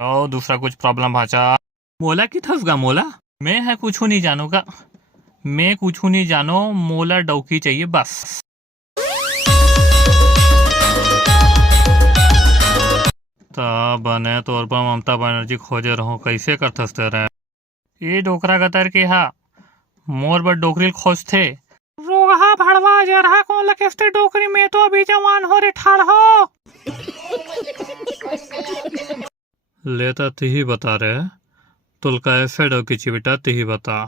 और दूसरा कुछ प्रॉब्लम भाचा मोला की थसगा मोला मैं है कुछ नहीं जानूगा मैं कुछ नहीं जानो मोला डौकी चाहिए बस तब बने तौर पर ममता बनर्जी खोजे रहो कैसे कर थसते रहे ये डोकरा गतर के हा मोर बर डोकरी खोज थे रोगा भड़वा जरहा को लकेस्ते डोकरी में तो अभी जवान हो रे ठाड़ हो लेता तिही बता रहे तुल कैसे डोकी ची बेटा तिही बता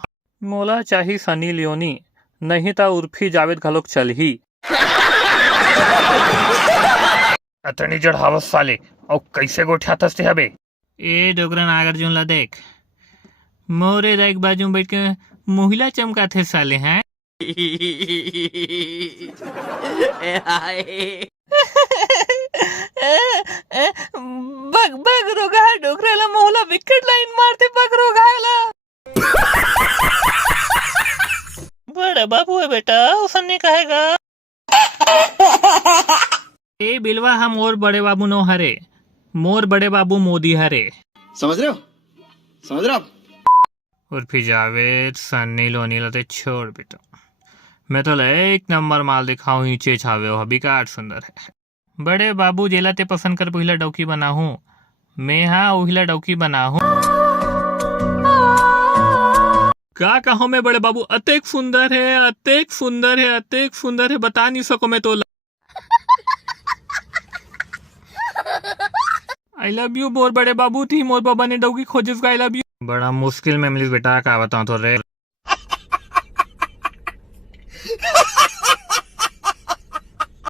मोला चाही सनी लियोनी नहीं ता उर्फी जावेद घलोक चल ही अतनी जड़ावत साले और कैसे गोठा थसते हबे ए डोकरा नागार्जुन ला देख मोरे एक बाजू बैठ के महिला चमका थे साले हैं बग बग रोगा डोकरेला मोहला विकेट लाइन मारते बग रोगाला बड़ा बाबू है बेटा उसने कहेगा ए बिलवा हम और बड़े बाबू नो हरे मोर बड़े बाबू मोदी हरे समझ रहे हो और फिर जावेद सन्नी लोनी लते छोड़ बेटा मैं तो एक नंबर माल दिखाऊं नीचे छावे हो अभी का आठ सुंदर है बड़े बाबू जेला ते पसंद कर पहिला डौकी बना हूँ मैं हाँ उहिला डौकी बना हूँ क्या कहो मैं बड़े बाबू अतेक सुंदर है अतेक सुंदर है अतेक सुंदर है बता नहीं सको मैं तो आई लव यू बोर बड़े बाबू थी मोर बाबा ने डौकी खोजिस का आई लव यू बड़ा मुश्किल में मिली बेटा क्या बताऊं तो रे